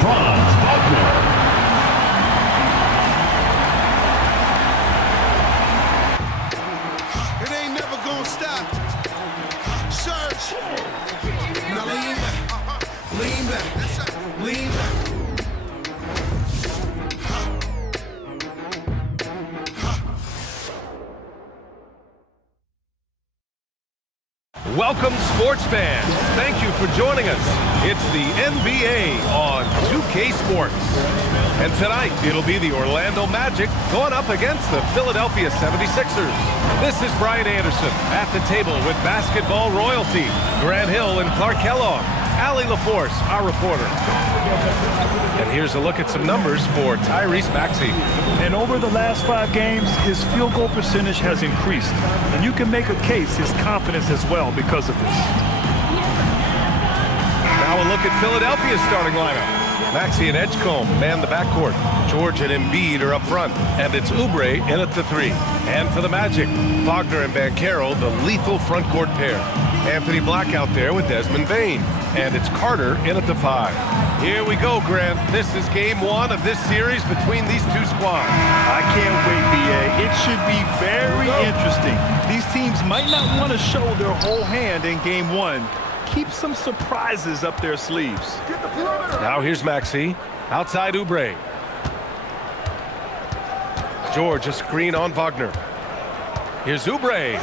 Franz Wagner. It ain't never gonna stop. Surge. Now lean back. Lean back. Lean back. Welcome, sports fans. Thank you for joining us. It's the NBA on 2K Sports. And tonight, it'll be the Orlando Magic going up against the Philadelphia 76ers. This is Brian Anderson at the table with basketball royalty, Grant Hill and Clark Kellogg, Allie LaForce, our reporter. And here's a look at some numbers for Tyrese Maxey. And over the last 5 games, his field goal percentage has increased. And you can make a case his confidence as well because of this. Now a look at Philadelphia's starting lineup. Maxey and Edgecombe man the backcourt. George and Embiid are up front. And it's Oubre in at the 3. And for the Magic, Wagner and Banchero, the lethal front court pair. Anthony Black out there with Desmond Bane. And it's Carter in at the 5. Here we go, Grant. This is game 1 of this series between these two squads. I can't wait, BA. It should be very interesting. These teams might not want to show their whole hand in game 1. Keep some surprises up their sleeves. Now here's Maxey. Outside Oubre. George, a screen on Wagner. Here's Oubre.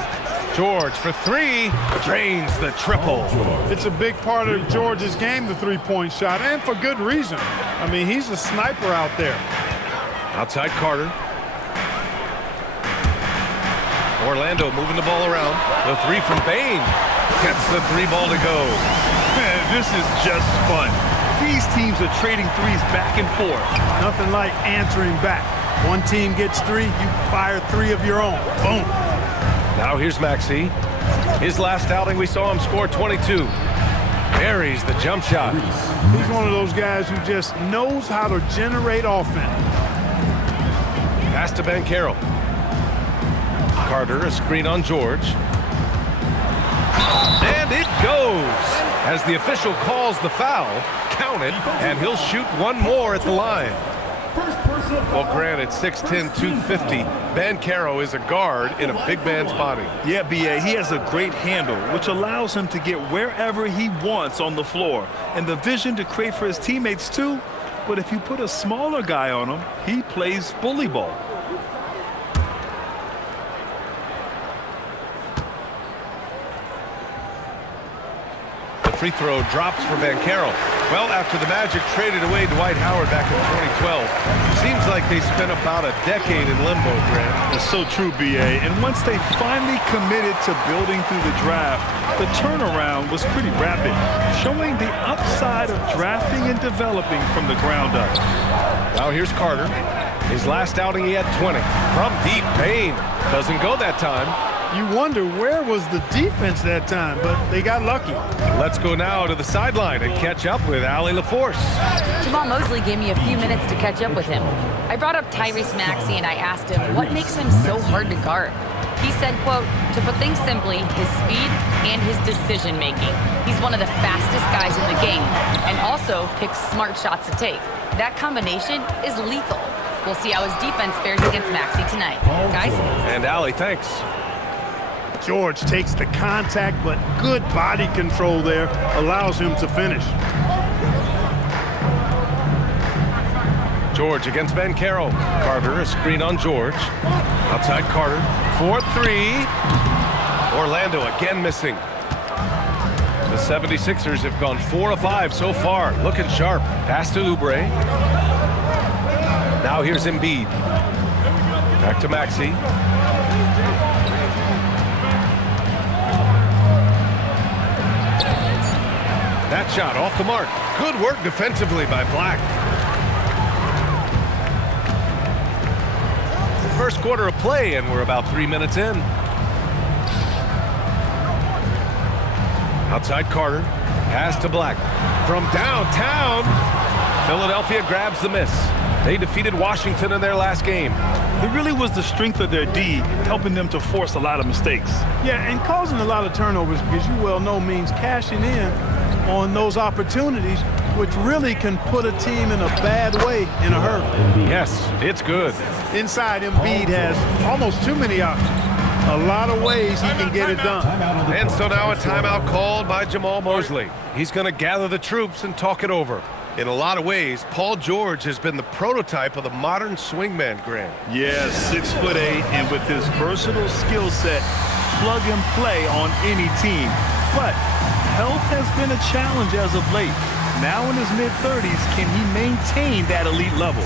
George for 3. Drains the triple. It's a big part of George's game, the three-point shot, and for good reason. I mean, he's a sniper out there. Outside Carter. Orlando moving the ball around. The 3 from Bane. Gets the 3 ball to go. Man, this is just fun. These teams are trading threes back and forth. Nothing like answering back. One team gets 3, you fire 3 of your own. Boom. Now here's Maxey. His last outing, we saw him score 22. Buries the jump shot. He's one of those guys who just knows how to generate offense. Pass to Banchero. Carter, a screen on George. And it goes. As the official calls the foul, count it, and he'll shoot one more at the line. Well, granted, 6'10", 250. Banchero is a guard in a big man's body. Yeah, BA, he has a great handle, which allows him to get wherever he wants on the floor. And the vision to create for his teammates, too. But if you put a smaller guy on him, he plays bully ball. The free throw drops for Banchero. Well, after the Magic traded away Dwight Howard back in 2012, seems like they spent about a decade in limbo, Grant. That's so true, BA. And once they finally committed to building through the draft, the turnaround was pretty rapid, showing the upside of drafting and developing from the ground up. Now here's Carter. His last outing, he had 20. From deep, Bane doesn't go that time. You wonder where was the defense that time, but they got lucky. Let's go now to the sideline and catch up with Allie LaForce. Jamal Mosley gave me a few minutes to catch up with him. I brought up Tyrese Maxey and I asked him what makes him so hard to guard. He said, quote, to put things simply, his speed and his decision making. He's one of the fastest guys in the game and also picks smart shots to take. That combination is lethal. We'll see how his defense fares against Maxey tonight. Guys? And Allie, thanks. George takes the contact, but good body control there allows him to finish. George against Banchero. Carter, a screen on George. Outside Carter. 4-3. Orlando again missing. The 76ers have gone 4 of 5 so far. Looking sharp. Pass to Oubre. Now here's Embiid. Back to Maxey. That shot off the mark. Good work defensively by Black. First quarter of play, and we're about 3 minutes in. Outside Carter. Pass to Black. From downtown, Philadelphia grabs the miss. They defeated Washington in their last game. It really was the strength of their D helping them to force a lot of mistakes. Yeah, and causing a lot of turnovers, because you well know means cashing in on those opportunities which really can put a team in a bad way in a hurry. Yes, it's good. Inside, Embiid has almost too many options. A lot of ways he can get it done. And so now a timeout called by Jamal Mosley. He's going to gather the troops and talk it over. In a lot of ways, Paul George has been the prototype of the modern swingman, Grant. Yeah, 6'8", and with his versatile skill set, plug and play on any team. But health has been a challenge as of late. Now in his mid-30s, can he maintain that elite level?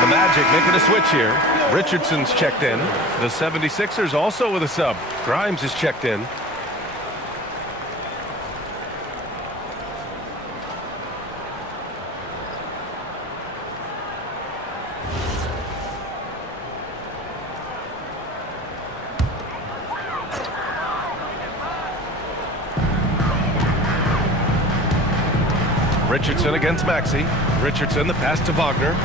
The Magic making a switch here. Richardson's checked in. The 76ers also with a sub. Grimes is checked in. Richardson against Maxey. Richardson, the pass to Wagner.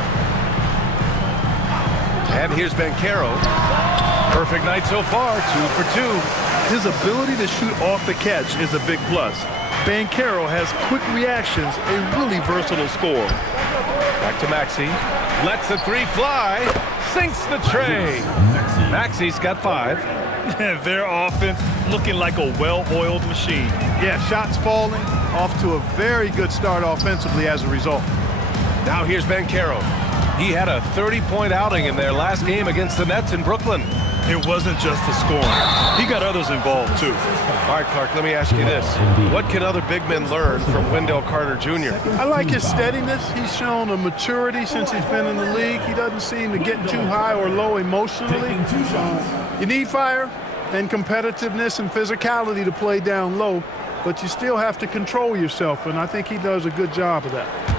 And here's Banchero. Perfect night so far, 2 for 2. His ability to shoot off the catch is a big plus. Banchero has quick reactions, a really versatile scorer. Back to Maxey. Lets the three fly. Sinks the tray. Maxey's got 5. Their offense looking like a well-oiled machine. Yeah, shots falling. Off to a very good start offensively as a result. Now here's Banchero. He had a 30-point outing in their last game against the Nets in Brooklyn. It wasn't just the scoring. He got others involved, too. All right, Clark, let me ask you this. What can other big men learn from Wendell Carter Jr.? I like his steadiness. He's shown a maturity since he's been in the league. He doesn't seem to get too high or low emotionally. You need fire and competitiveness and physicality to play down low, but you still have to control yourself, and I think he does a good job of that.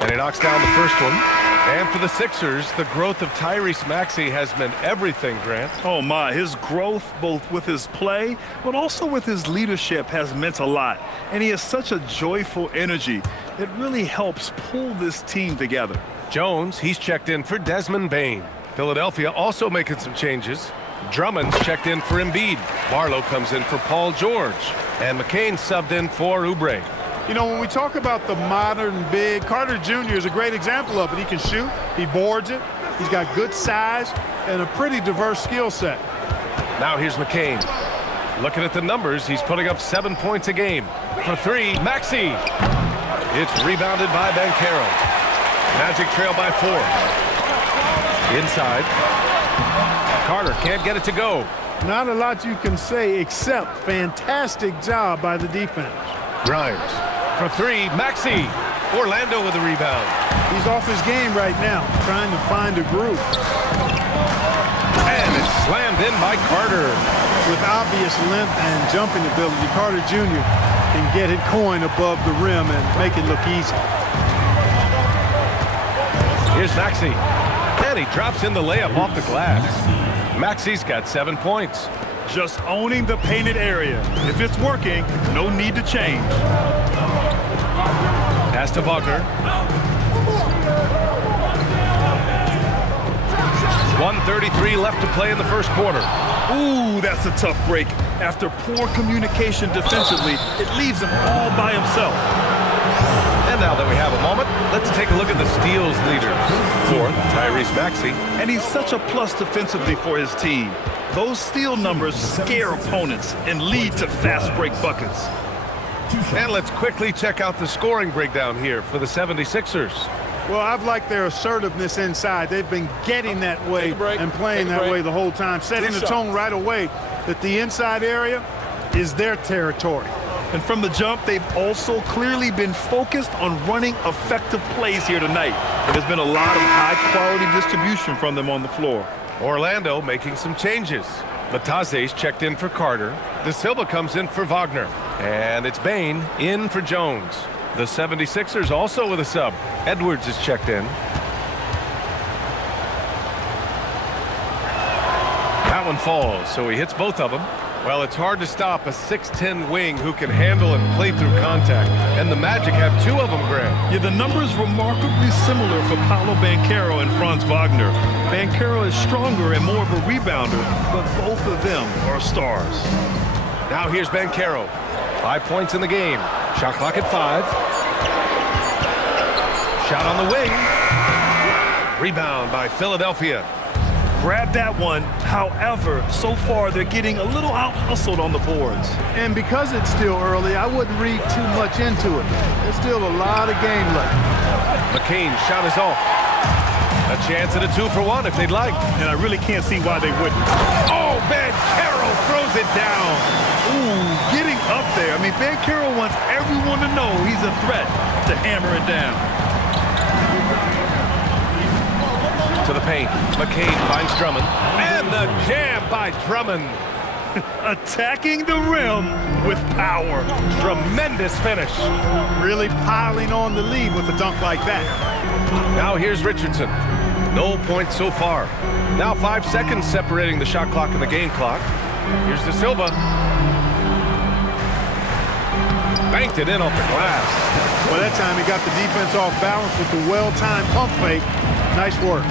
And he knocks down the first one. And for the Sixers, the growth of Tyrese Maxey has meant everything, Grant. Oh, my. His growth, both with his play, but also with his leadership, has meant a lot. And he has such a joyful energy. It really helps pull this team together. Jones, he's checked in for Desmond Bane. Philadelphia also making some changes. Drummond's checked in for Embiid. Barlow comes in for Paul George. And McCain subbed in for Oubre. You know, when we talk about the modern big, Carter Jr. is a great example of it. He can shoot, he boards it, he's got good size, and a pretty diverse skill set. Now here's McCain. Looking at the numbers, he's putting up 7 points a game. For 3, Maxey. It's rebounded by Banchero. Magic trail by 4. Inside. Carter can't get it to go. Not a lot you can say except fantastic job by the defense. Grimes. For 3, Maxey. Orlando with a rebound. He's off his game right now, trying to find a groove. And it's slammed in by Carter. With obvious length and jumping ability, Carter Jr. can get it going above the rim and make it look easy. Here's Maxey. And he drops in the layup off the glass. Maxey's got 7 points. Just owning the painted area. If it's working, no need to change. Pass to Wagner. 1:33 left to play in the first quarter. Ooh, that's a tough break. After poor communication defensively, it leaves him all by himself. And And now that we have a moment, let's take a look at the steals leaders. Fourth, Tyrese Maxey. And he's such a plus defensively for his team. Those steal numbers scare opponents and lead to fast break buckets. And let's quickly check out the scoring breakdown here for the 76ers. Well, I've liked their assertiveness inside. They've been getting that way and playing that way the whole time, setting the tone right away that the inside area is their territory. And from the jump, they've also clearly been focused on running effective plays here tonight. And there's been a lot of high-quality distribution from them on the floor. Orlando making some changes. Bataze's checked in for Carter. De Silva comes in for Wagner. And it's Bain in for Jones. The 76ers also with a sub. Edwards is checked in. That one falls, so he hits both of them. Well, it's hard to stop a 6'10 wing who can handle and play through contact. And the Magic have two of them, Grant. Yeah, the numbers remarkably similar for Paolo Banchero and Franz Wagner. Banchero is stronger and more of a rebounder, but both of them are stars. Now here's Banchero. 5 points in the game. Shot clock at 5. Shot on the wing. Rebound by Philadelphia. Grab that one. However, so far they're getting a little out-hustled on the boards. And because it's still early, I wouldn't read too much into it. There's still a lot of game left. McCain's shot is off. A chance at a 2-for-1 if they'd like. And I really can't see why they wouldn't. Oh, Banchero throws it down. Ooh, getting up there. I mean, Banchero wants everyone to know he's a threat to hammer it down. To the paint. McCain finds Drummond. And the jam by Drummond. Attacking the rim with power. Tremendous finish. Really piling on the lead with a dunk like that. Now here's Richardson. No points so far. Now 5 seconds separating the shot clock and the game clock. Here's De Silva. Banked it in off the glass. Well, that time he got the defense off balance with the well-timed pump fake. Nice work.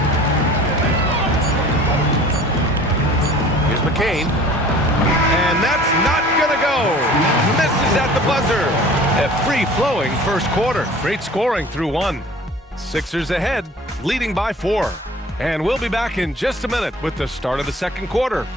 Here's McCain. And that's not gonna go. Misses at the buzzer. A free-flowing first quarter. Great scoring through 1. Sixers ahead, leading by 4. And we'll be back in just a minute with the start of the second quarter.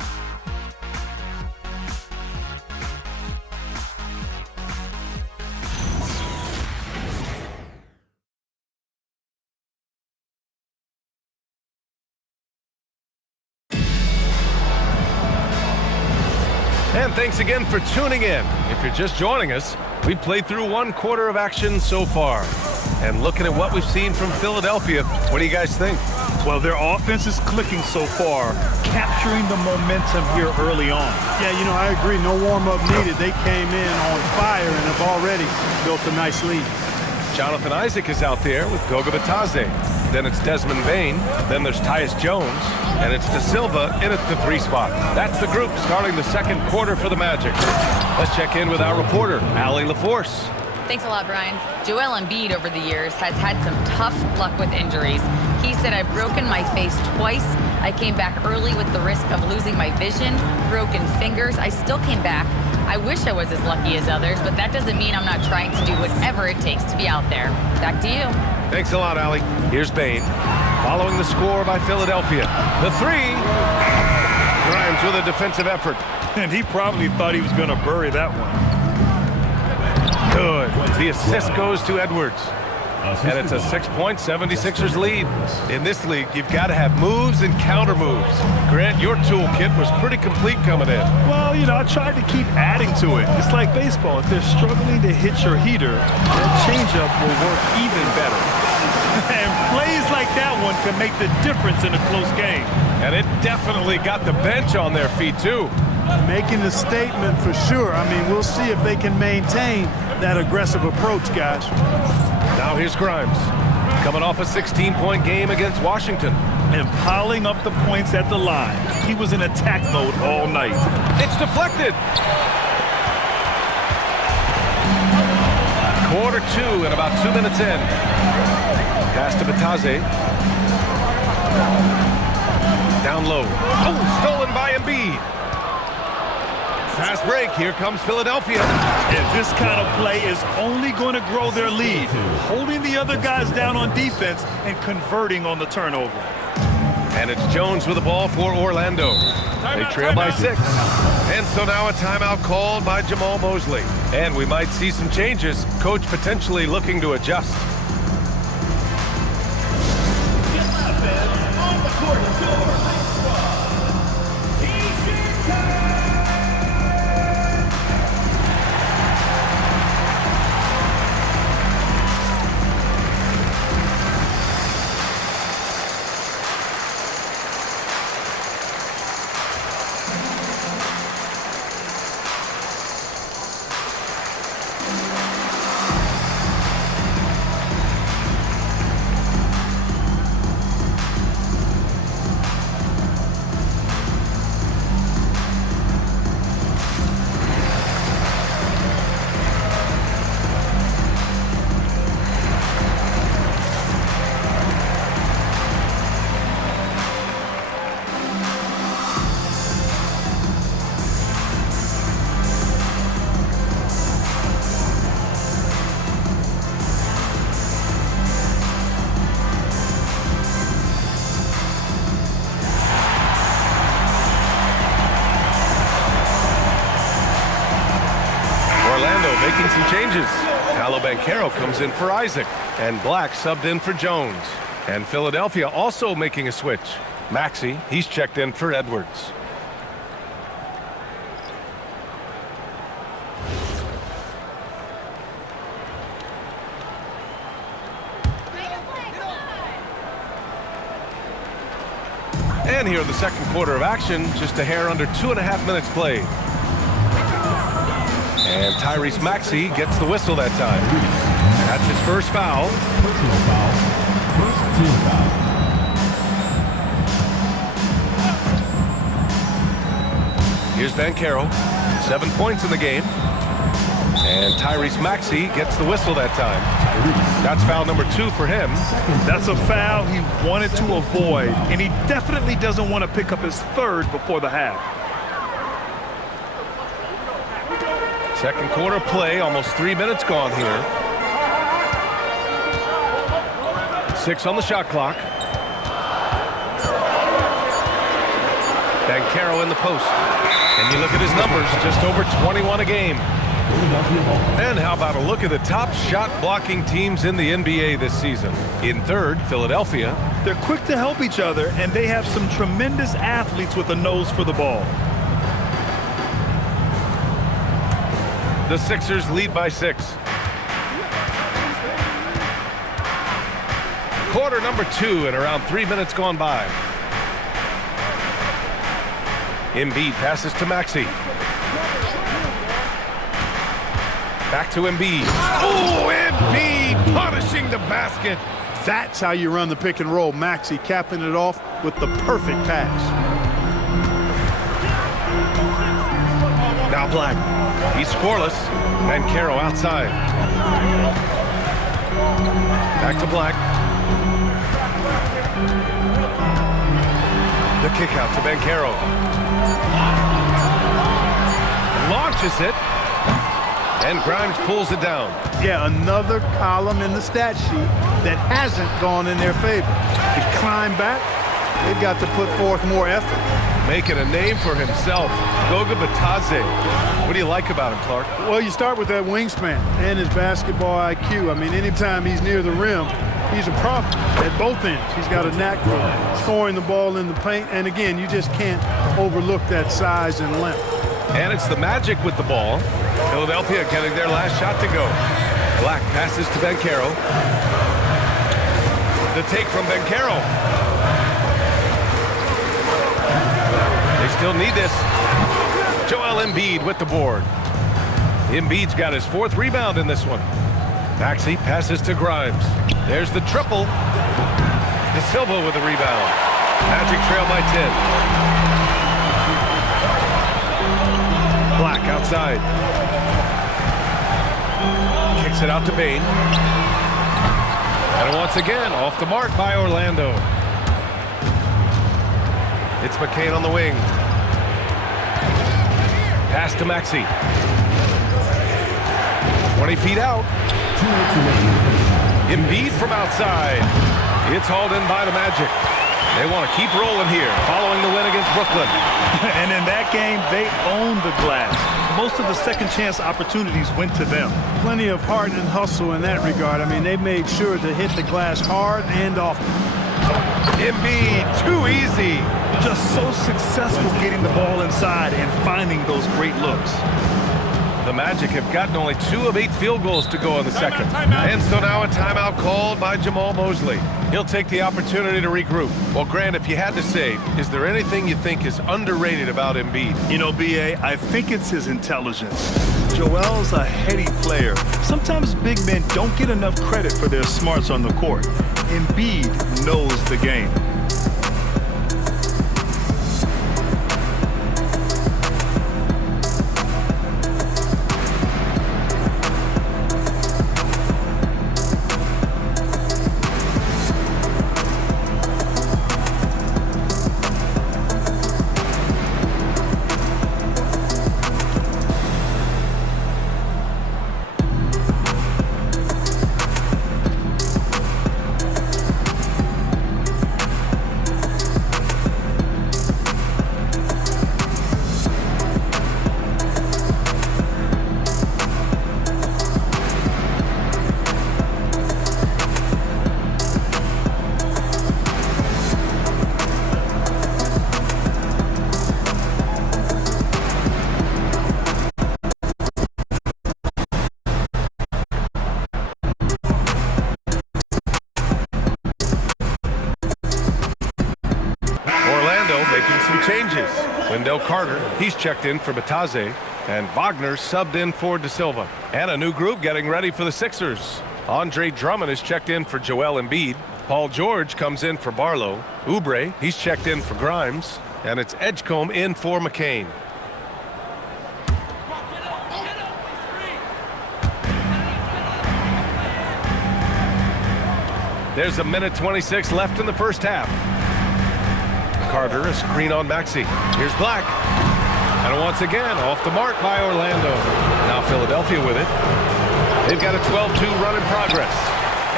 And thanks again for tuning in. If you're just joining us, we played through 1 quarter of action so far. And looking at what we've seen from Philadelphia, what do you guys think? Well, their offense is clicking so far, capturing the momentum here early on. Yeah, you know, I agree. No warm-up needed. They came in on fire and have already built a nice lead. Jonathan Isaac is out there with Goga Bataze. Then it's Desmond Bain. Then there's Tyus Jones. And it's De Silva in at the 3 spot. That's the group starting the second quarter for the Magic. Let's check in with our reporter, Allie LaForce. Thanks a lot, Brian. Joel Embiid over the years has had some tough luck with injuries. He said, "I've broken my face twice. I came back early with the risk of losing my vision, broken fingers. I still came back. I wish I was as lucky as others, but that doesn't mean I'm not trying to do whatever it takes to be out there." Back to you. Thanks a lot, Allie. Here's Bain. Following the score by Philadelphia. The 3. Grimes with a defensive effort. And he probably thought he was going to bury that one. Good. The assist goes to Edwards. And it's a 6-point 76ers lead. In this league, you've got to have moves and counter moves. Grant, your toolkit was pretty complete coming in. Well, you know, I tried to keep adding to it. It's like baseball. If they're struggling to hit your heater, that changeup will work even better. And plays like that one can make the difference in a close game. And it definitely got the bench on their feet, too. Making the statement for sure. I mean, we'll see if they can maintain that aggressive approach, guys. Now here's Grimes. Coming off a 16-point game against Washington. And piling up the points at the line. He was in attack mode all night. It's deflected. Quarter 2 and about 2 minutes in. Pass to Bataze. Down low. Oh, stolen by Embiid. Fast break. Here comes Philadelphia. And this kind of play is only going to grow their lead, holding the other guys down on defense and converting on the turnover. And it's Jones with the ball for Orlando. They trail by 6. And so now a timeout called by Jamal Mosley. And we might see some changes. Coach potentially looking to adjust. On the court, your squad. T-shirt time. Making some changes. Bancaro comes in for Isaac, and Black subbed in for Jones. And Philadelphia also making a switch. Maxey, he's checked in for Edwards. And here in the second quarter of action, just a hair under 2.5 minutes played. And Tyrese Maxey gets the whistle that time. That's his first foul. Personal foul. First team foul. Here's Bancaro. 7 points in the game. And Tyrese Maxey gets the whistle that time. That's foul number 2 for him. That's a foul he wanted to avoid, and he definitely doesn't want to pick up his third before the half. Second quarter play, almost 3 minutes gone here. 6 on the shot clock. Bancaro in the post. And you look at his numbers, just over 21 a game. And how about a look at the top shot blocking teams in the NBA this season? In third, Philadelphia. They're quick to help each other, and they have some tremendous athletes with a nose for the ball. The Sixers lead by 6. Quarter number 2 and around 3 minutes gone by. Embiid passes to Maxey. Back to Embiid. Oh, Embiid punishing the basket. That's how you run the pick and roll. Maxey capping it off with the perfect pass. Now Black. He's scoreless. Bancaro outside. Back to Black. The kick out to Bancaro. Launches it. And Grimes pulls it down. Yeah, another column in the stat sheet that hasn't gone in their favor. To climb back, they've got to put forth more effort. Making a name for himself. Goga Batadze. What do you like about him, Clark? Well, you start with that wingspan and his basketball IQ. I mean, anytime he's near the rim, he's a problem at both ends. He's got a knack for scoring the ball in the paint. And again, you just can't overlook that size and length. And it's the Magic with the ball. Philadelphia getting their last shot to go. Black passes to Bancaro. The take from Bancaro. They still need this. Joel Embiid with the board. Embiid's got his 4th rebound in this one. Maxey passes to Grimes. There's the triple. De Silva with the rebound. Magic trail by 10. Black outside. Kicks it out to Bane. And once again, off the mark by Orlando. It's McCain on the wing. Pass to Maxey. 20 feet out. Embiid from outside. It's hauled in by the Magic. They want to keep rolling here following the win against Brooklyn. And in that game, they owned the glass. Most of the second chance opportunities went to them. Plenty of heart and hustle in that regard. I mean, they made sure to hit the glass hard and often. Embiid, too easy. Just so successful getting the ball inside and finding those great looks. The Magic have gotten only 2 of 8 field goals to go in the second. And so now a timeout called by Jamal Mosley. He'll take the opportunity to regroup. Well, Grant, if you had to say, is there anything you think is underrated about Embiid? You know, B.A., I think it's his intelligence. Joel's a heady player. Sometimes big men don't get enough credit for their smarts on the court. Embiid knows the game. Changes. Wendell Carter, he's checked in for Batase, and Wagner subbed in for De Silva. And a new group getting ready for the Sixers. Andre Drummond is checked in for Joel Embiid. Paul George comes in for Barlow. Oubre, he's checked in for Grimes. And it's Edgecombe in for McCain. There's a minute 26 left in the first half. Carter, a screen on Maxey. Here's Black. And once again, off the mark by Orlando. Now Philadelphia with it. They've got a 12-2 run in progress.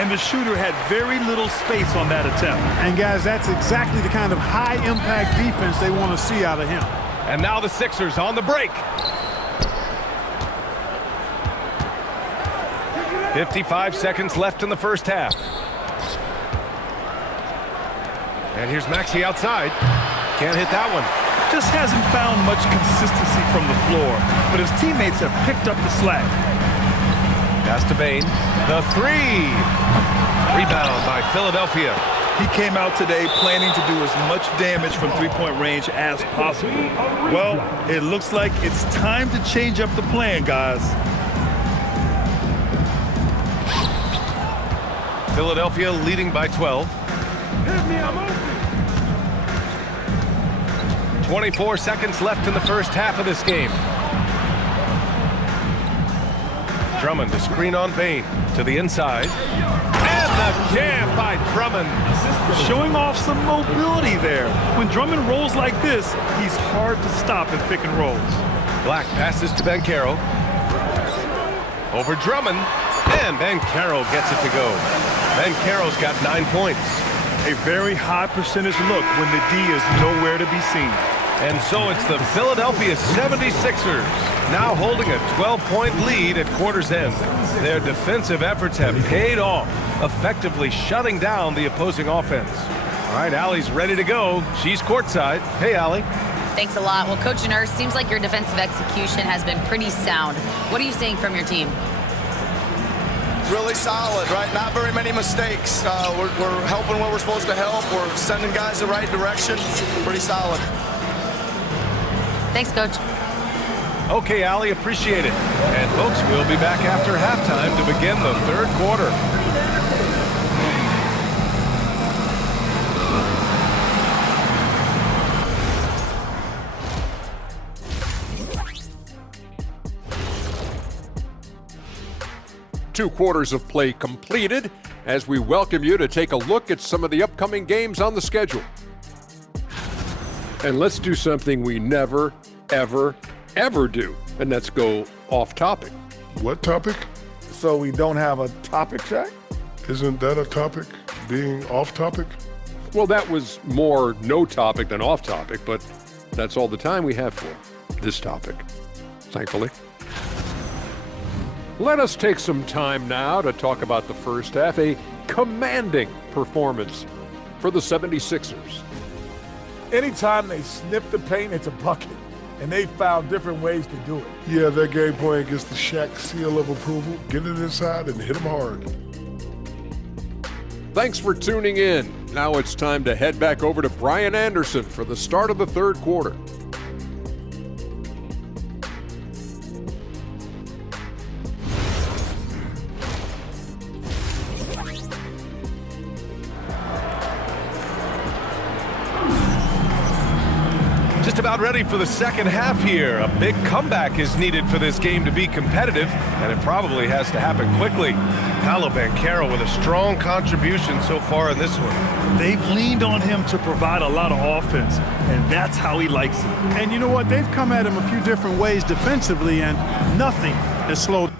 And the shooter had very little space on that attempt. And guys, that's exactly the kind of high-impact defense they want to see out of him. And now the Sixers on the break. 55 seconds left in the first half. And here's Maxey outside. Can't hit that one. Just hasn't found much consistency from the floor, but his teammates have picked up the slack. Pass to Bane. The 3. Rebound by Philadelphia. He came out today planning to do as much damage from three-point range as possible. Well, it looks like it's time to change up the plan, guys. Philadelphia leading by 12. 24 seconds left in the first half of this game. Drummond to screen on Bane to the inside. And the jam by Drummond. Showing off some mobility there. When Drummond rolls like this, he's hard to stop in pick and rolls. Black passes to Banchero. Over Drummond. And Banchero gets it to go. Banchero's got 9 points. A very high percentage look when the D is nowhere to be seen. And so it's the Philadelphia 76ers now holding a 12-point lead at quarter's end. Their defensive efforts have paid off, effectively shutting down the opposing offense. All right, Allie's ready to go. She's courtside. Hey, Allie. Thanks a lot. Well, Coach Nurse, seems like your defensive execution has been pretty sound. What are you seeing from your team? Really solid, right? Not very many mistakes. We're helping where we're supposed to help. We're sending guys the right direction. Pretty solid. Thanks, Coach. Okay, Allie, appreciate it. And folks, we'll be back after halftime to begin the third quarter. Two quarters of play completed as we welcome you to take a look at some of the upcoming games on the schedule. And let's do something we never, ever, ever do, and that's go off topic. What topic? So we don't have a topic, Shaq? Isn't that a topic? Being off topic? Well, that was more no topic than off topic, but that's all the time we have for this topic, thankfully. Let us take some time now to talk about the first half, a commanding performance for the 76ers. Anytime they snip the paint, it's a bucket. And they found different ways to do it. Yeah, that game plan gets the Shaq seal of approval. Get it inside and hit them hard. Thanks for tuning in. Now it's time to head back over to Brian Anderson for the start of the third quarter. Just about ready for the second half here. A big comeback is needed for this game to be competitive, and it probably has to happen quickly. Paolo Banchero with a strong contribution so far in this one. They've leaned on him to provide a lot of offense, and that's how he likes it. And you know what? They've come at him a few different ways defensively, and nothing has slowed.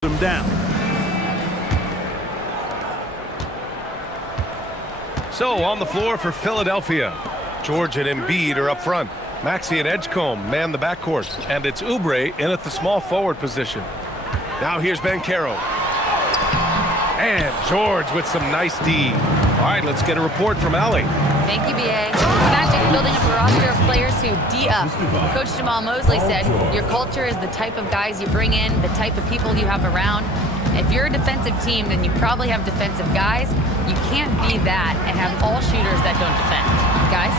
Them down. So on the floor for Philadelphia, George and Embiid are up front. Maxey and Edgecombe man the backcourt, and it's Oubre in at the small forward position. Now here's Banchero. And George with some nice D. All right, let's get a report from Allie. Thank you, BA. Magic building up a roster of players who D-up. Coach Jamal Mosley said, your culture is the type of guys you bring in, the type of people you have around. If you're a defensive team, then you probably have defensive guys. You can't be that and have all shooters that don't defend. Guys?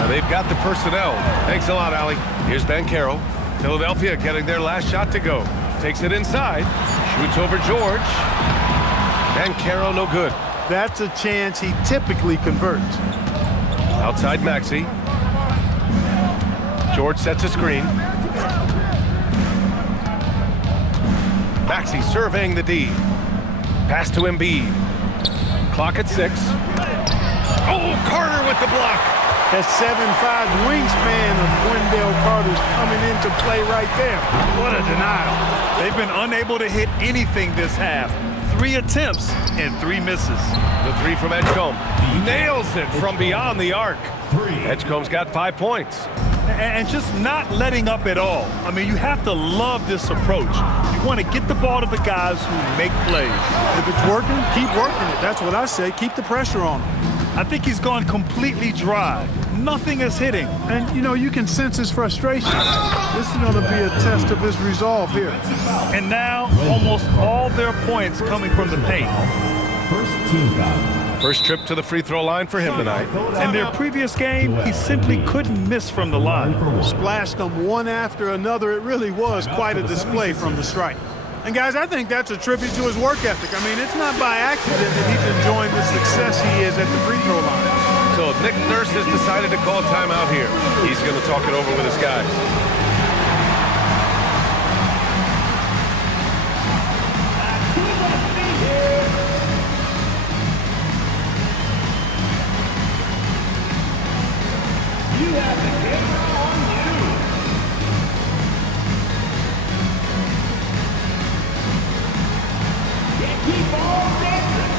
Now they've got the personnel. Thanks a lot, Allie. Here's Banchero. Philadelphia getting their last shot to go. Takes it inside. Shoots over George. Banchero no good. That's a chance he typically converts. Outside Maxey. George sets a screen. Maxey surveying the D. Pass to Embiid. Clock at 6. Oh, Carter with the block. That 7'5" wingspan of Wendell Carter's coming into play right there. What a denial. They've been unable to hit anything this half. 3 attempts and 3 misses. The 3 from Edgecombe. Nails it from beyond the arc. Edgecombe's got 5 points. And just not letting up at all. I mean, you have to love this approach. You want to get the ball to the guys who make plays. If it's working, keep working it. That's what I say. Keep the pressure on him. I think he's gone completely dry. Nothing is hitting. And, you know, you can sense his frustration. This is going to be a test of his resolve here. And now, almost all their points coming from the paint. First team foul. First trip to the free throw line for him tonight. In their previous game, he simply couldn't miss from the line. Splashed them one after another. It really was quite a display from the stripe. And, guys, I think that's a tribute to his work ethic. I mean, it's not by accident that he's enjoying the success he is at the free throw line. So Nick Nurse has decided to call timeout here. He's going to talk it over with his guys. You have the camera on you. Yeah, keep on dancing.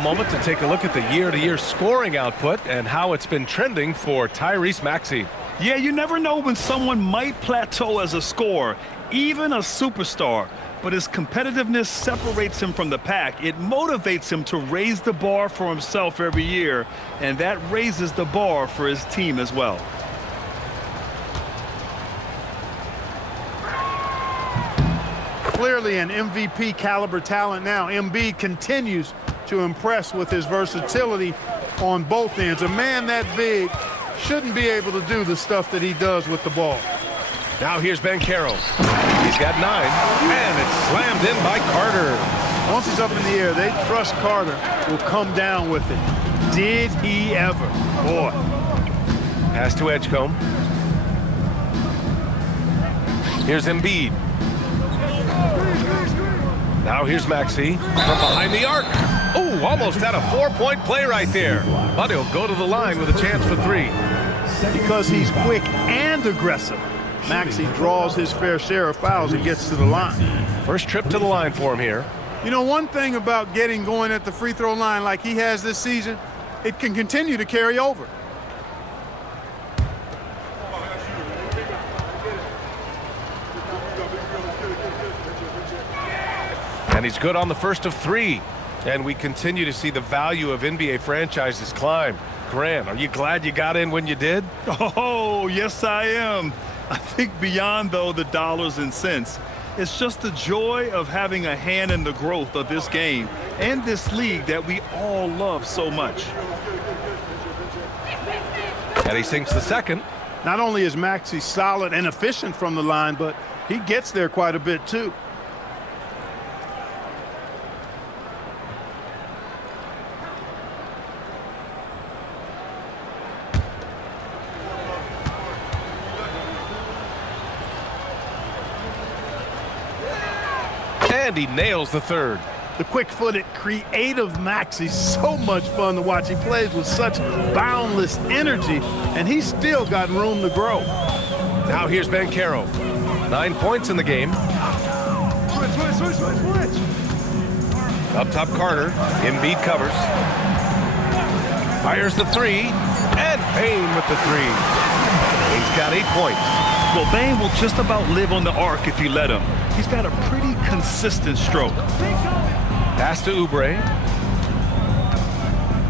moment to take a look at the year-to-year scoring output and how it's been trending for Tyrese Maxey. Yeah, you never know when someone might plateau as a scorer, even a superstar. But his competitiveness separates him from the pack. It motivates him to raise the bar for himself every year, and that raises the bar for his team as well. Clearly an MVP caliber talent now. Embiid continues to impress with his versatility on both ends. A man that big shouldn't be able to do the stuff that he does with the ball. Now here's Banchero. He's got 9, and it's slammed in by Carter. Once he's up in the air, they trust Carter will come down with it. Did he ever? Boy. Pass to Edgecombe. Here's Embiid. Now here's Maxey from behind the arc. Oh, almost had a 4-point play right there. But he'll go to the line with a chance for 3. Because he's quick and aggressive, Maxey draws his fair share of fouls and gets to the line. First trip to the line for him here. You know, one thing about getting going at the free throw line like he has this season, it can continue to carry over. And he's good on the first of 3. And we continue to see the value of NBA franchises climb. Grant, are you glad you got in when you did? Oh, yes, I am. I think beyond, though, the dollars and cents, it's just the joy of having a hand in the growth of this game and this league that we all love so much. And he sinks the second. Not only is Maxey solid and efficient from the line, but he gets there quite a bit, too. And he nails the third. The quick-footed, creative Maxey's so much fun to watch. He plays with such boundless energy, and he's still got room to grow. Now here's Banchero. 9 points in the game. Up top, Carter. Embiid covers. Fires the 3. And Payne with the 3. He's got 8 points. Well, Bane will just about live on the arc if you let him. He's got a pretty consistent stroke. Pass to Oubre.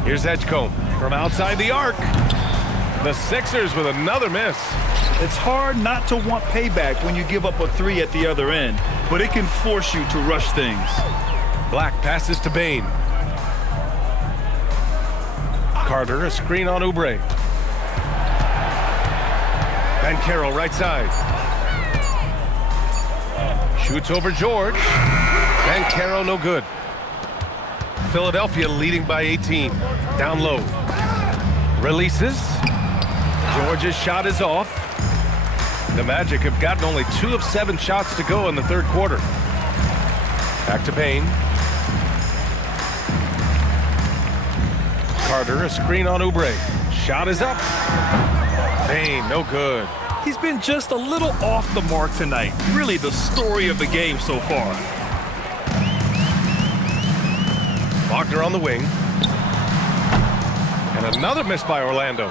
Here's Edgecombe from outside the arc. The Sixers with another miss. It's hard not to want payback when you give up a 3 at the other end, but it can force you to rush things. Black passes to Bane. Carter, a screen on Oubre. Banchero, right side. Shoots over George. Banchero, no good. Philadelphia leading by 18. Down low. Releases. George's shot is off. The Magic have gotten only 2 of 7 shots to go in the third quarter. Back to Payne. Carter, a screen on Oubre. Shot is up. Payne, no good. He's been just a little off the mark tonight. Really the story of the game so far. Wagner on the wing. And another miss by Orlando.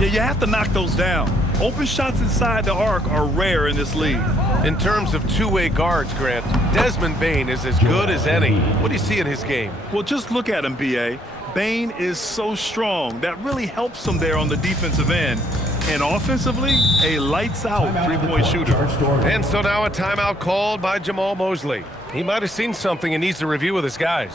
Yeah, you have to knock those down. Open shots inside the arc are rare in this league. In terms of two-way guards, Grant, Desmond Bane is as good as any. What do you see in his game? Well, just look at him, B.A. Bane is so strong. That really helps him there on the defensive end. And offensively, a lights-out three-point shooter. And so now a timeout called by Jamal Mosley. He might have seen something and needs to review with his guys.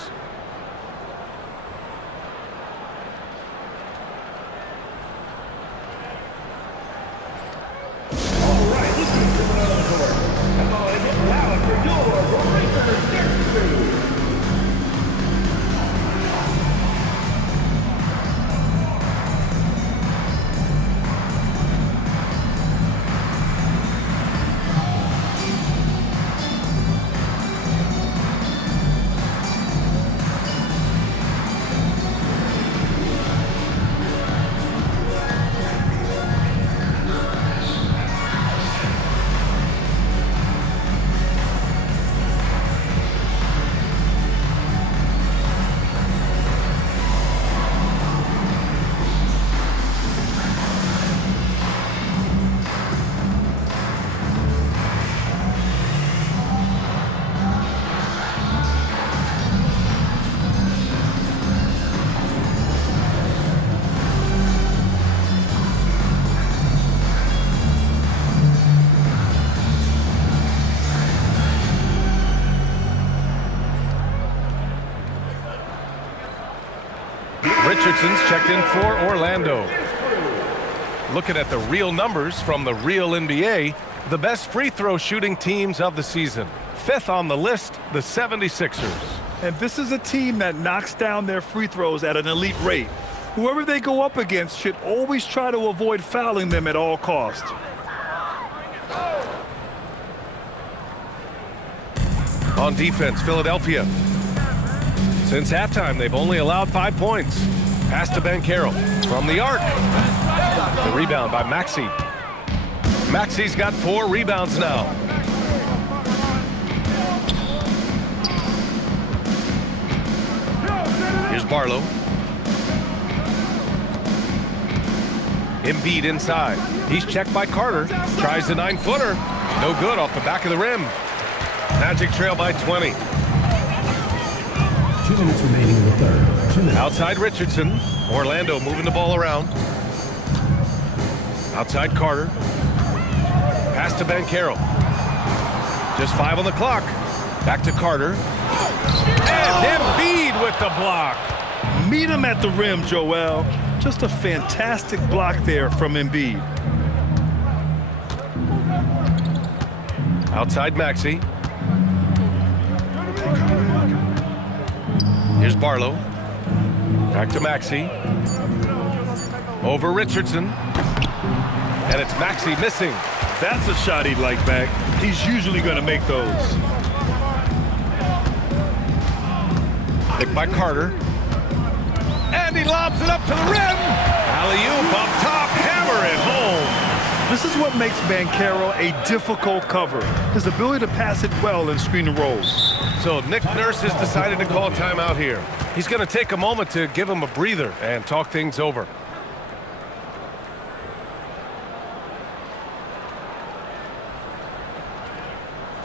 Richardson's checked in for Orlando. Looking at the real numbers from the real NBA, the best free throw shooting teams of the season. 5th on the list, the 76ers. And this is a team that knocks down their free throws at an elite rate. Whoever they go up against should always try to avoid fouling them at all costs. On defense, Philadelphia. Since halftime, they've only allowed 5 points. Pass to Banchero from the arc. The rebound by Maxey. Maxey's got 4 rebounds now. Here's Barlow. Embiid inside. He's checked by Carter. Tries the 9-footer. No good off the back of the rim. Magic trail by 20. 2 minutes remaining in the third. 2 minutes. Outside Richardson. Orlando moving the ball around. Outside Carter. Pass to Banchero. Just 5 on the clock. Back to Carter. And Embiid with the block. Meet him at the rim, Joel. Just a fantastic block there from Embiid. Outside Maxey. Here's Barlow. Back to Maxey. Over Richardson. And it's Maxey missing. That's a shot he'd like back. He's usually going to make those. Picked by Carter. And he lobs it up to the rim. Alley-oop up top, hammer it home. This is what makes Banchero a difficult cover. His ability to pass it well and screen the rolls. So Nick Nurse has decided to call timeout here. He's going to take a moment to give him a breather and talk things over.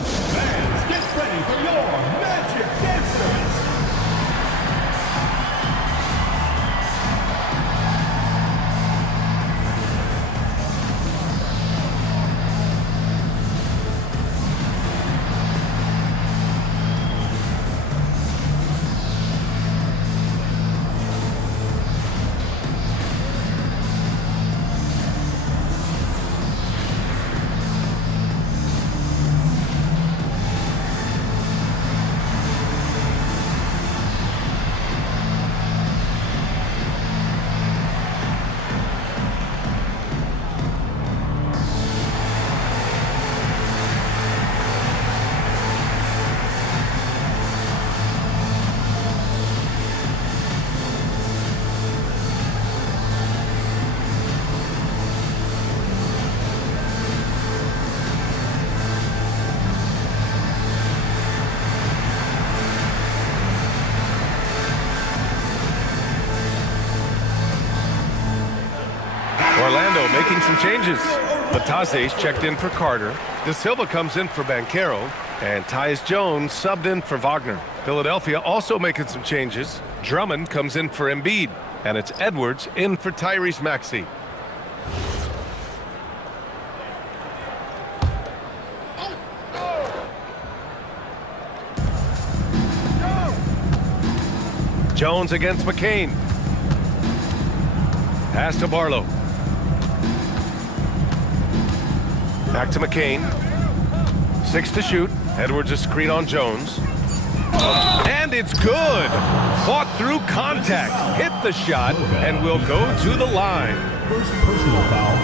Fans, get ready for your Magic Dancers. Orlando making some changes. Batase's checked in for Carter. De Silva comes in for Banchero. And Tyus Jones subbed in for Wagner. Philadelphia also making some changes. Drummond comes in for Embiid. And it's Edwards in for Tyrese Maxey. Jones against McCain. Pass to Barlow. Back to McCain. 6 to shoot. Edwards a screen on Jones. And it's good. Fought through contact. Hit the shot and will go to the line. First personal foul.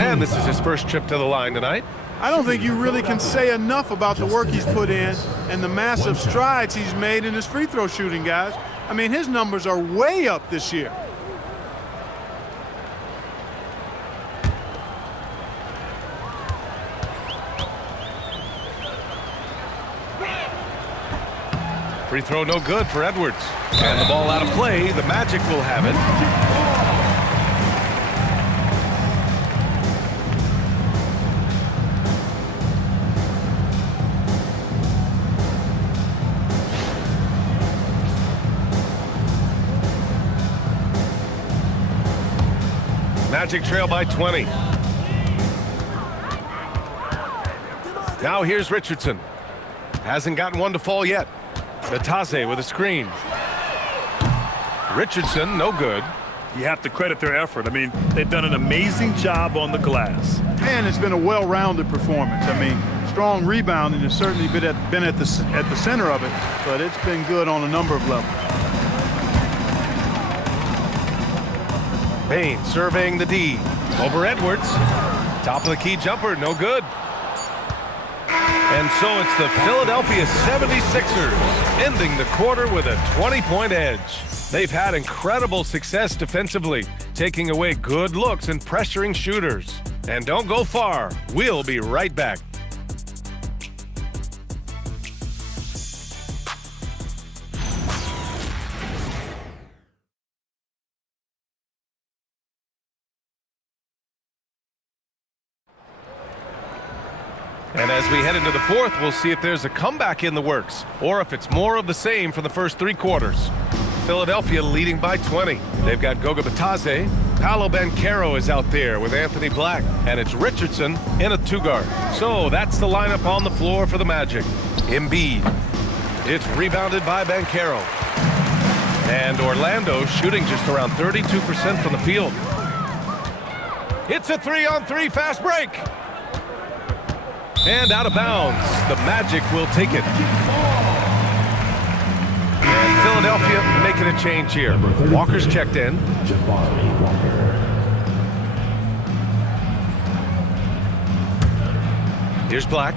And this is his first trip to the line tonight. I don't think you really can say enough about the work he's put in and the massive strides he's made in his free throw shooting, guys. I mean, his numbers are way up this year. Free throw no good for Edwards. And the ball out of play. The Magic will have it. Magic trail by 20. Now here's Richardson. Hasn't gotten one to fall yet. Batase with a screen. Richardson, no good. You have to credit their effort. I mean, they've done an amazing job on the glass. And it's been a well-rounded performance. I mean, strong rebounding has certainly been at the center of it, but it's been good on a number of levels. Bain surveying the D. Over Edwards. Top of the key jumper, no good. And so it's the Philadelphia 76ers ending the quarter with a 20-point edge. They've had incredible success defensively, taking away good looks and pressuring shooters. And don't go far. We'll be right back. And as we head into the fourth, we'll see if there's a comeback in the works or if it's more of the same for the first three quarters. Philadelphia leading by 20. They've got Goga Bitadze. Paolo Banchero is out there with Anthony Black, and it's Richardson in a two-guard. So that's the lineup on the floor for the Magic. Embiid. It's rebounded by Banchero. And Orlando shooting just around 32% from the field. It's a 3-on-3 fast break. And out of bounds. The Magic will take it. And Philadelphia making a change here. Walker's checked in. Here's Black.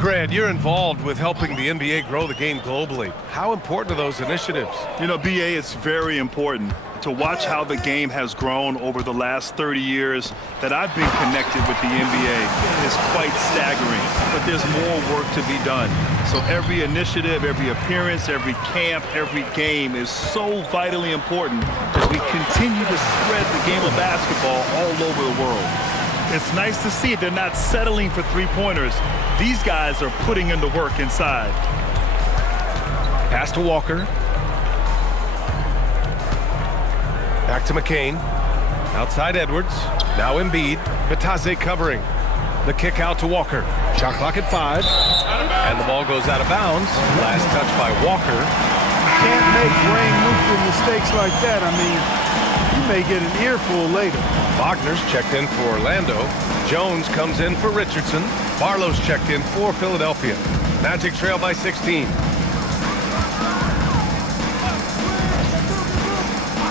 Grant, you're involved with helping the NBA grow the game globally. How important are those initiatives? You know, BA, it's very important to watch how the game has grown over the last 30 years that I've been connected with the NBA. It's quite staggering, but there's more work to be done. So every initiative, every appearance, every camp, every game is so vitally important as we continue to spread the game of basketball all over the world. It's nice to see they're not settling for three-pointers. These guys are putting in the work inside. Pass to Walker. Back to McCain. Outside Edwards. Now Embiid. Bitadze covering. The kick out to Walker. Shot clock at 5. And the ball goes out of bounds. Last touch by Walker. You can't make brain-neutral mistakes like that. I mean, you may get an earful later. Wagner's checked in for Orlando. Jones comes in for Richardson. Barlow's checked in for Philadelphia. Magic trail by 16.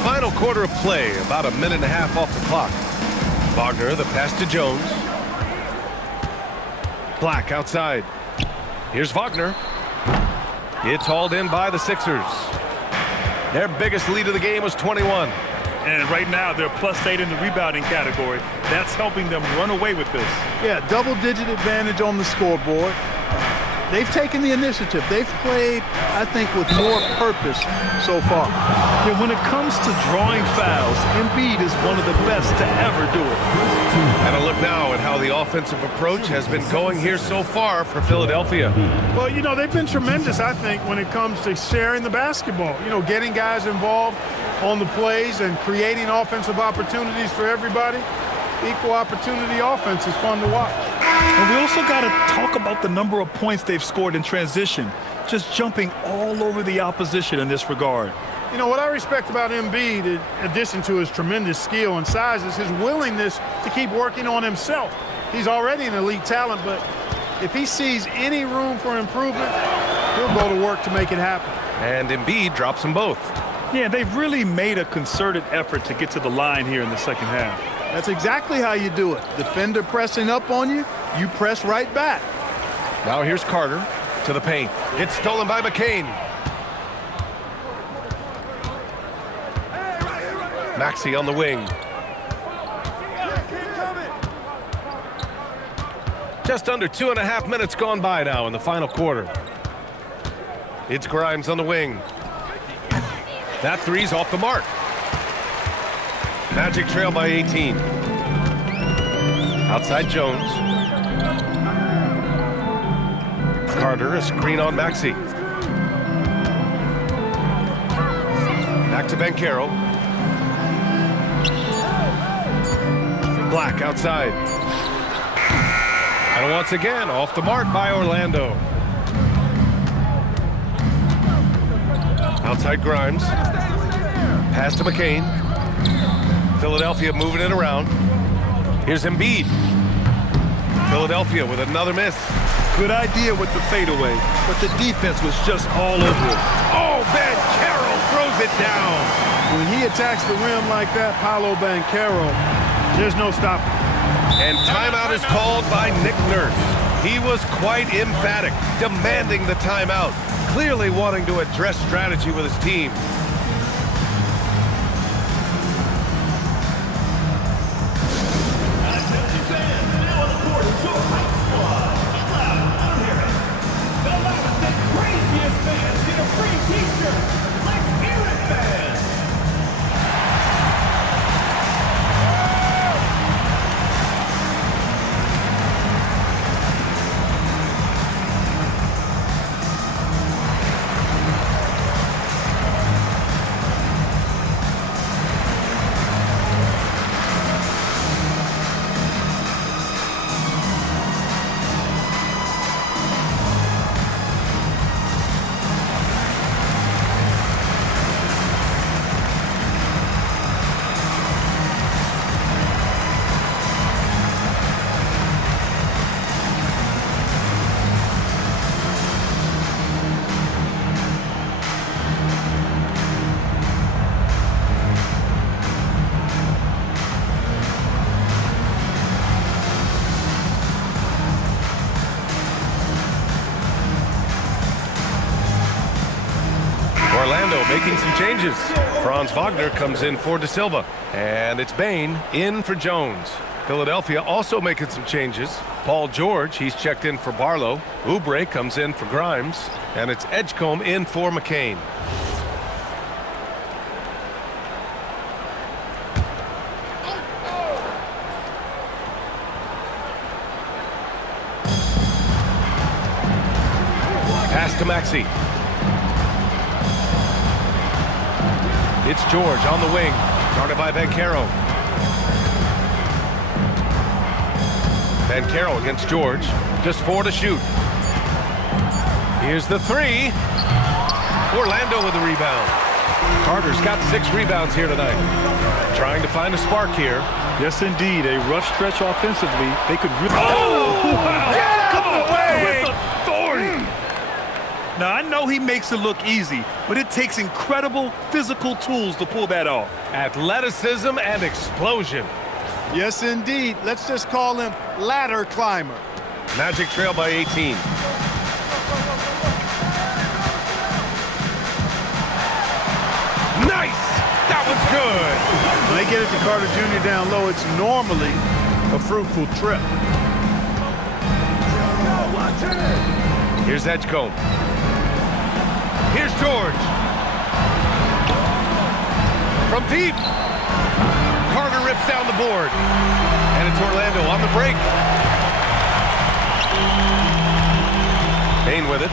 Final quarter of play, about a minute and a half off the clock. Wagner, the pass to Jones. Black outside. Here's Wagner. It's hauled in by the Sixers. Their biggest lead of the game was 21. And right now, they're +8 in the rebounding category. That's helping them run away with this. Yeah, double-digit advantage on the scoreboard. They've taken the initiative. They've played, I think, with more purpose so far. Yeah, when it comes to drawing fouls, Embiid is one of the best to ever do it. And a look now at how the offensive approach has been going here so far for Philadelphia. Well, you know, they've been tremendous, I think, when it comes to sharing the basketball. You know, getting guys involved on the plays and creating offensive opportunities for everybody. Equal opportunity offense is fun to watch. And we also got to talk about the number of points they've scored in transition, just jumping all over the opposition in this regard. You know, what I respect about Embiid, in addition to his tremendous skill and size, is his willingness to keep working on himself. He's already an elite talent, but if he sees any room for improvement, he'll go to work to make it happen. And Embiid drops them both. Yeah, they've really made a concerted effort to get to the line here in the second half. That's exactly how you do it. Defender pressing up on you, you press right back. Now here's Carter to the paint. It's stolen by McCain. Maxey on the wing. Just under 2.5 minutes gone by now in the final quarter. It's Grimes on the wing. That three's off the mark. Magic trail by 18. Outside Jones. Carter, a screen on Maxey. Back to Banchero. Black outside. And once again, off the mark by Orlando. Outside Grimes. Pass to McCain. Philadelphia moving it around. Here's Embiid. Philadelphia with another miss. Good idea with the fadeaway, but the defense was just all over it. Oh, Banchero throws it down. When he attacks the rim like that, Paolo Banchero, there's no stopping. And timeout is called by Nick Nurse. He was quite emphatic, demanding the timeout, clearly wanting to address strategy with his team. Orlando making some changes. Franz Wagner comes in for De Silva. And it's Bane in for Jones. Philadelphia also making some changes. Paul George, he's checked in for Barlow. Oubre comes in for Grimes. And it's Edgecombe in for McCain. Pass to Maxey. It's George on the wing, guarded by Banchero. Banchero against George, just 4 to shoot. Here's the 3. Orlando with the rebound. Carter's got 6 rebounds here tonight. Trying to find a spark here. Yes, indeed, a rough stretch offensively. They could really... Oh! Wow. Get out of the way! With authority! Now, I know he makes it look easy, but it takes incredible physical tools to pull that off. Athleticism and explosion. Yes, indeed. Let's just call him ladder climber. Magic trail by 18. Nice! That was good. When they get it to Carter Jr. down low, it's normally a fruitful trip. Here's Edgecombe. Here's George. From deep. Carter rips down the board. And it's Orlando on the break. Bane with it.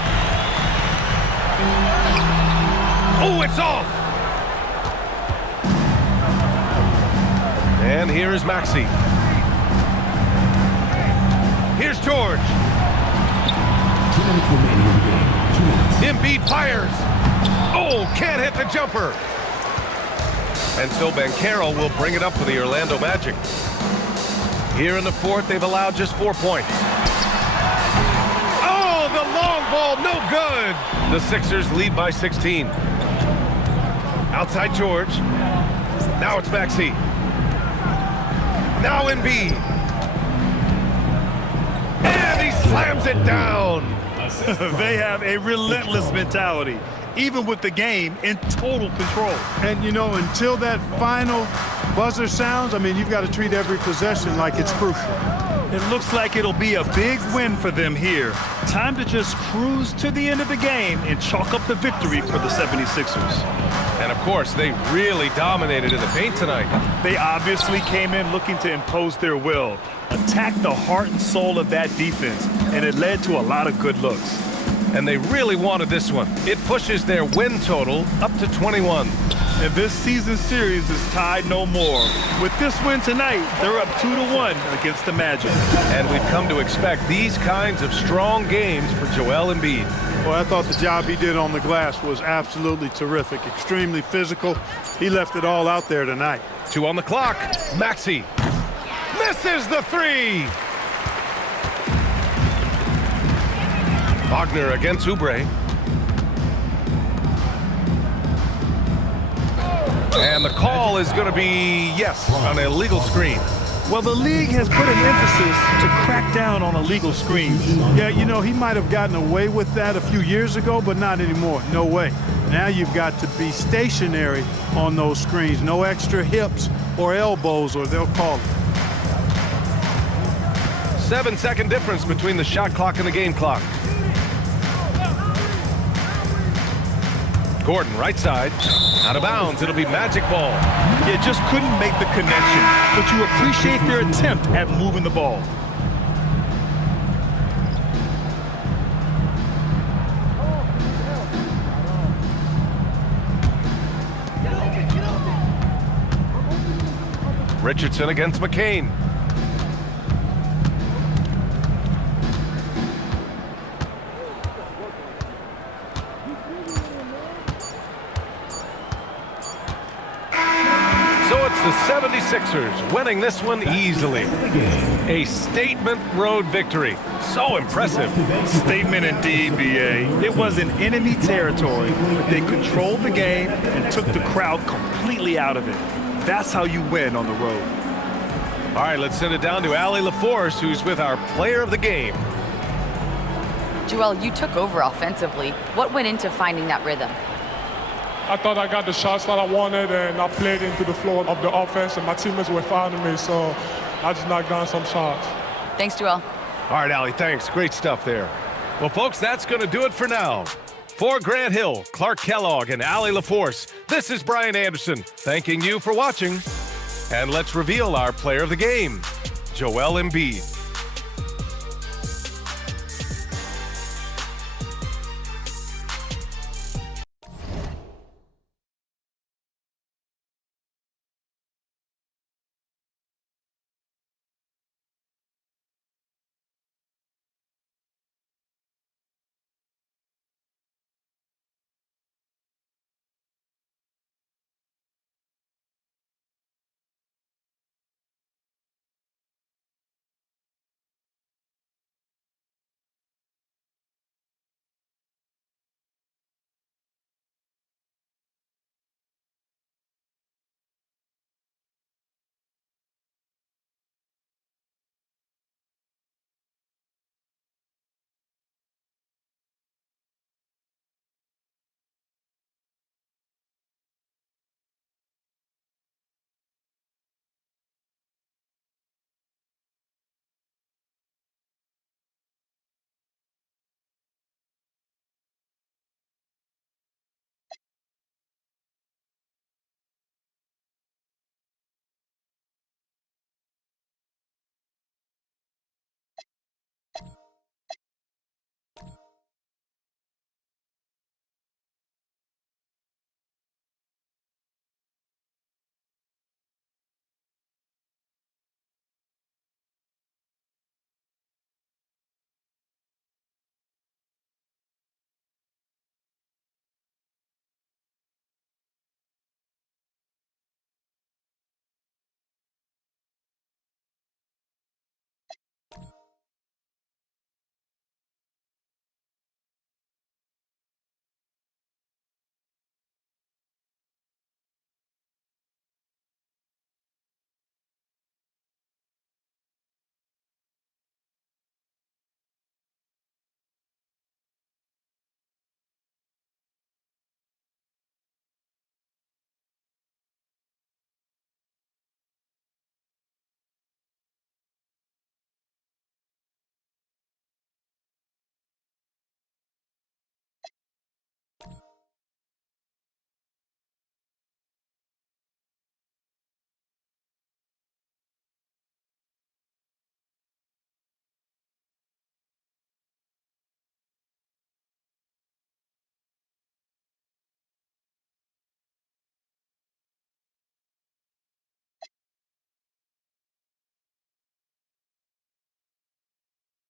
Oh, it's off. And here is Maxey. Here's George. 2 minutes remaining in the game. 2 minutes. Embiid fires. Oh, can't hit the jumper. And so Banchero will bring it up for the Orlando Magic. Here in the fourth, they've allowed just 4 points. Oh, the long ball, no good. The Sixers lead by 16. Outside George. Now it's Maxey. Now Embiid. And he slams it down. They have a relentless mentality, even with the game in total control. And, you know, until that final buzzer sounds, I mean, you've got to treat every possession like it's crucial. It looks like it'll be a big win for them here. Time to just cruise to the end of the game and chalk up the victory for the 76ers. And, of course, they really dominated in the paint tonight. They obviously came in looking to impose their will, attack the heart and soul of that defense, and it led to a lot of good looks. And they really wanted this one. It pushes their win total up to 21. And this season series is tied no more. With this win tonight, they're up 2-1 against the Magic. And we've come to expect these kinds of strong games for Joel Embiid. Well, I thought the job he did on the glass was absolutely terrific, extremely physical. He left it all out there tonight. 2 on the clock. Maxey misses the 3. Wagner against Oubre. And the call is going to be, yes, an illegal screen. Well, the league has put an emphasis to crack down on illegal screens. Yeah, you know, he might have gotten away with that a few years ago, but not anymore. No way. Now you've got to be stationary on those screens. No extra hips or elbows, or they'll call it. 7-second difference between the shot clock and the game clock. Gordon, right side, out of bounds. It'll be Magic ball. You just couldn't make the connection, but you appreciate their attempt at moving the ball. Richardson against McCain. The 76ers winning this one easily. A statement road victory. So impressive. Statement indeed, BA. It was in enemy territory, but they controlled the game and took the crowd completely out of it. That's how you win on the road. All right, let's send it down to Allie LaForce, who's with our player of the game. Joel, you took over offensively. What went into finding that rhythm? I thought I got the shots that I wanted, and I played into the flow of the offense, and my teammates were fouling me, so I just knocked down some shots. Thanks, Joel. All right, Allie, thanks. Great stuff there. Well, folks, that's going to do it for now. For Grant Hill, Clark Kellogg, and Allie LaForce, this is Brian Anderson, thanking you for watching. And let's reveal our player of the game, Joel Embiid.